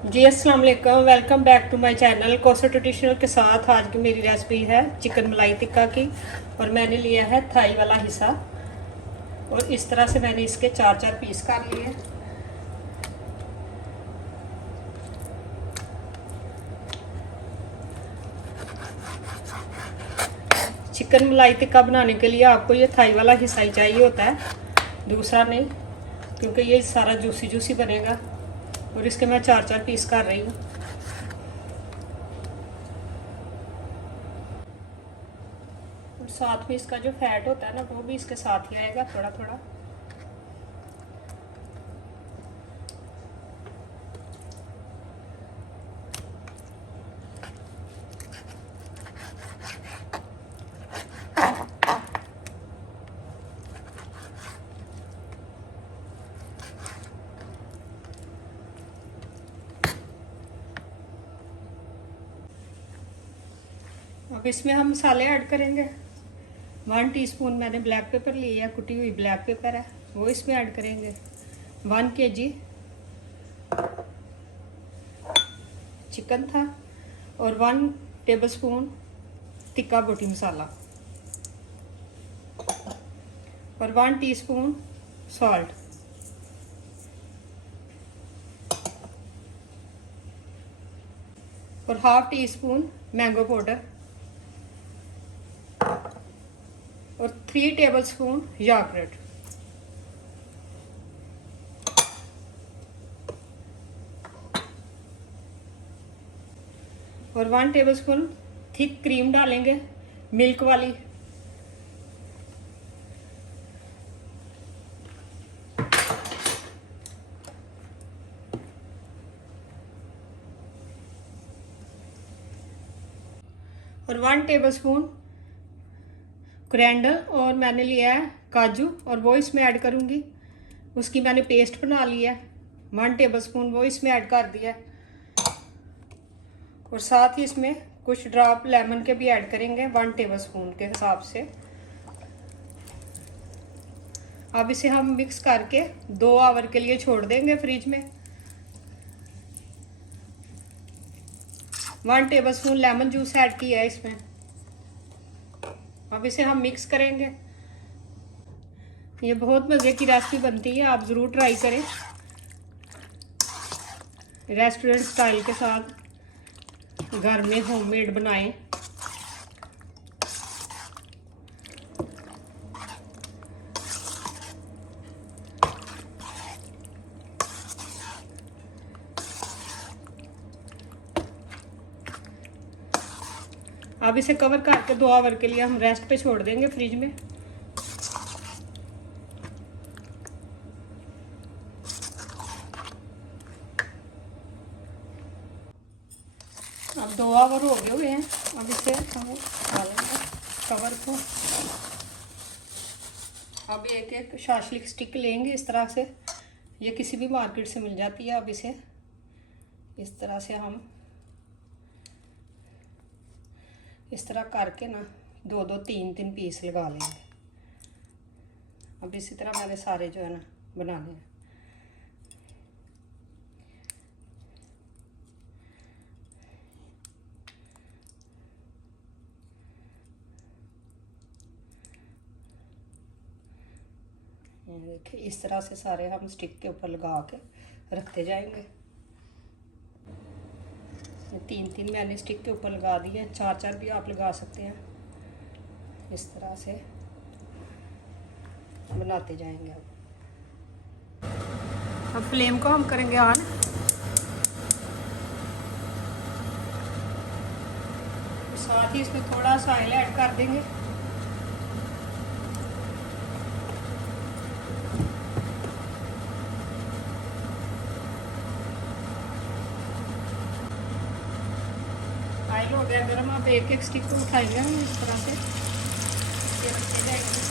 जी अस्सलाम वालेकुम, welcome back to my channel Kosa traditional के साथ। आज की मेरी रेसिपी है चिकन मलाई टिक्का की और मैंने लिया है थाई वाला हिस्सा और इस तरह से मैंने इसके चार चार पीस कर लिए। चिकन मलाई टिक्का बनाने के लिए आपको ये थाई वाला हिस्सा ही चाहिए होता है, दूसरा नहीं, क्योंकि ये सारा जूसी जूसी बनेगा। और इसके मैं चार चार पीस कर रही हूँ। और साथ में इसका जो फैट होता है ना, वो भी इसके साथ ही आएगा थोड़ा थोड़ा। अब इसमें हम मसाले ऐड करेंगे। 1 टीस्पून मैंने ब्लैक पेपर लिया है, कुटी हुई ब्लैक पेपर है, वो इसमें ऐड करेंगे। 1 kg चिकन था और 1 टेबलस्पून टिक्का बोटी मसाला और 1 टीस्पून सॉल्ट और half tea spoon mango powder और 3 टेबलस्पून यागर्ट और 1 टेबलस्पून थिक क्रीम डालेंगे, मिल्क वाली। और 1 टेबलस्पून कोरिएंडर और मैंने लिया है काजू और वो इसमें ऐड करूँगी। उसकी मैंने पेस्ट बना लिया है, 1 टेबलस्पून वो इसमें ऐड कर दिया है। और साथ ही इसमें कुछ ड्रॉप लेमन के भी ऐड करेंगे 1 टेबलस्पून के हिसाब से। अब इसे हम मिक्स करके 2 आवर के लिए छोड़ देंगे फ्रिज में। 1 टेबलस्पून लेमन जूस ऐड किया है इसमें। अब इसे हम मिक्स करेंगे। ये बहुत मज़े की रेसिपी बनती है, आप ज़रूर ट्राई करें। रेस्टोरेंट स्टाइल के साथ घर में होममेड बनाएं। अब इसे कवर करके 2 आवर के लिए हम रेस्ट पे छोड़ देंगे फ्रिज में। अब 2 आवर हो गए हुए हैं। अब इसे हम डालेंगे कवर को। अब एक एक शाशलिक स्टिक लेंगे इस तरह से, ये किसी भी मार्केट से मिल जाती है। अब इसे इस तरह से हम इस तरह करके ना 2-2 3-3 पीस लगा लेंगे। अब इसी तरह मैंने सारे जो है ना बनाने हैं। देखिए इस तरह से सारे हम स्टिक के ऊपर लगा के रखते जाएंगे। 3-3 मैंने स्टिक के ऊपर लगा दिए, 4-4 भी आप लगा सकते हैं। इस तरह से बनाते जाएंगे। अब फ्लेम को हम करेंगे ऑन। साथ ही इसमें थोड़ा सा ऑयल ऐड कर देंगे। ऑयल हो गया गर्म। अब एक एक स्टिक को उठाएंगे हम इस तरह से, ये रखते जाएंगे।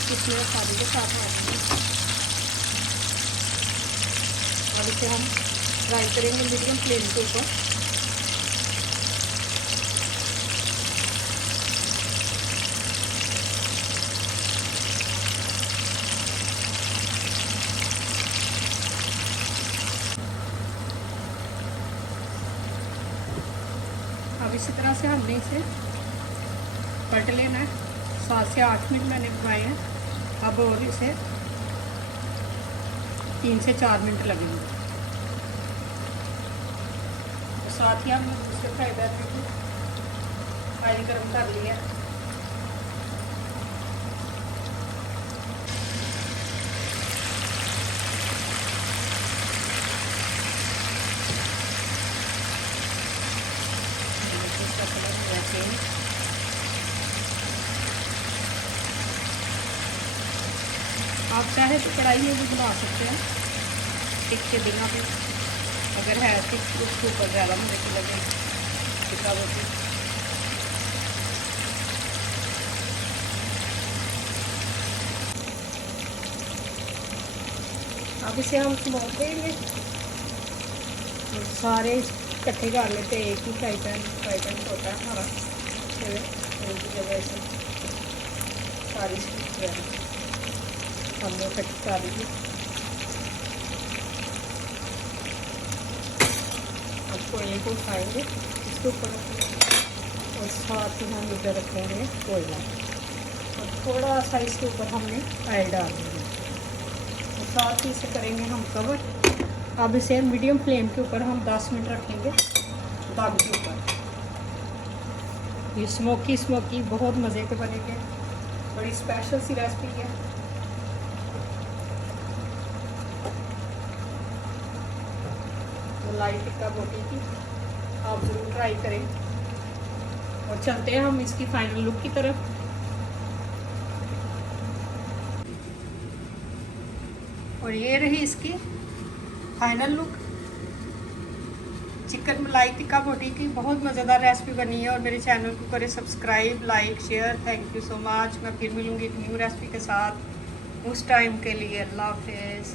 कुछ इसमें शादी के साथ आती है। और इसे हम फ्राई करेंगे मीडियम फ्लेम के ऊपर। अब इसी तरह से हमने इसे पलट लेना है। 7 से 8 मिनट मैंने पकाए हैं। अब और इसे 3 से 4 मिनट लगेंगे। तो साथ ही हमने दूसरे फ्राई पैन में भी ऑयल गर्म कर लिया। आप चाहे तो कढ़ाई में भी बना सकते हैं टिक के बिना भी, अगर है तो उसके ऊपर ज़्यादा मजे की लगे टिक्का रोटी। अब इसे हम स्मोक देंगे और सारे इकट्ठे कर लेते हैं। एक ही फ्राई पैन छोटा है हमारा, एक ही जगह से सारी हमने इकट्ठी कर ली। अब कोयले को उठाएंगे इसके ऊपर और साथ ही हम इधर रखेंगे कोयला और थोड़ा सा इसके ऊपर हमने ऑयल डाल देंगे और साथ ही इसे करेंगे हम कवर। अब इसे मीडियम फ्लेम के ऊपर हम 10 मिनट रखेंगे दम के ऊपर। ये स्मोकी बहुत मज़े के बनेंगे, बड़ी स्पेशल सी रेसिपी है। मलाई टिक्का बोटी की आप ज़रूर ट्राई करें। और चलते हैं हम इसकी फाइनल लुक की तरफ। और ये रही इसकी फाइनल लुक चिकन मलाई टिक्का बोटी की। बहुत मज़ेदार रेसिपी बनी है और मेरे चैनल को करें subscribe, like, share. Thank you so much. मैं फिर मिलूँगी एक न्यू रेसिपी के साथ। उस टाइम के लिए अल्लाह हाफिज़।